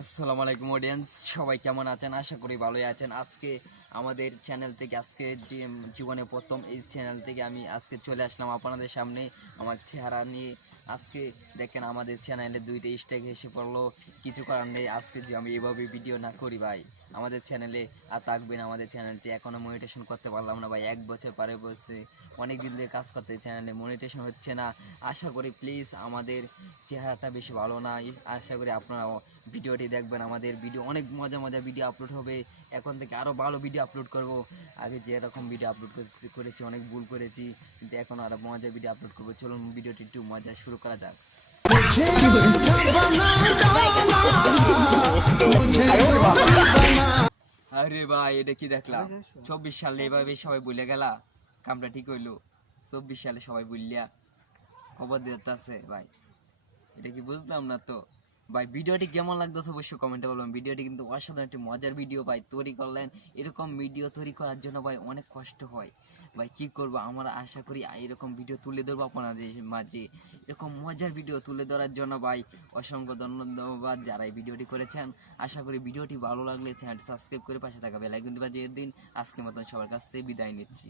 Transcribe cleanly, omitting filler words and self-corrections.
আসসালামু আলাইকুম অডিয়েন্স, সবাই কেমন আছেন? আশা করি ভালোই আছেন। আজকে আমাদের চ্যানেল থেকে আজকে জীবনে প্রথম এই চ্যানেল থেকে আমি আজকে চলে আসলাম আপনাদের সামনে আমার চেহারা নিয়ে। আজকে দেখেন আমাদের চ্যানেলে 2টা স্ট্রাইক এসে পড়লো, কিছু কারণ নেই। আজকে যে আমি এভাবে ভিডিও না করি ভাই, আমাদের চ্যানেলে আর থাকবেন। আমাদের চ্যানেলটি এখনও মনিটেশন করতে পারলাম না ভাই, 1 বছর পারে বলছে, অনেক দিন ধরে কাজ করতে চ্যানেলে মনিটেশন হচ্ছে না। আশা করি প্লিজ, আমাদের চেহারাটা বেশি ভালো না, আশা করি আপনারা ভিডিওটি দেখবেন। আমাদের ভিডিও অনেক মজা মজা ভিডিও আপলোড হবে, এখন থেকে আরও ভালো ভিডিও আপলোড করব। আগে যেরকম ভিডিও আপলোড করেছি অনেক ভুল করেছি, কিন্তু এখন আরও মজা ভিডিও আপলোড করবো। চলুন ভিডিওটি একটু মজা শুরু করা যাক। আরে ভাই, এটা কি দেখলাম? 24 সালে এভাবে সবাই বলে গেলা, কামটা ঠিক হইলো? 24 সালে সবাই বললিয়া খবর দিতে আছে ভাই, এটা কি বুঝলাম না তো ভাই। ভিডিওটি কেমন লাগতেছে অবশ্যই কমেন্টে বলবেন। ভিডিওটি কিন্তু অসাধারণ একটি মজার ভিডিও ভাই তৈরি করলেন। এরকম ভিডিও তৈরি করার জন্য ভাই অনেক কষ্ট হয় ভাই, কি করবো। আমরা আশা করি এরকম ভিডিও তুলে ধরবো আপনাদের মাঝে, এরকম মজার ভিডিও তুলে ধরার জন্য ভাই অসংখ্য ধন্যবাদ যারা এই ভিডিওটি করেছেন। আশা করি ভিডিওটি ভালো লাগলে চ্যানেলটি সাবস্ক্রাইব করে পাশে থাকা বেল আইকনটি বাজিয়ে দিন। আজকের মতন সবার কাছ থেকে বিদায় নিচ্ছি।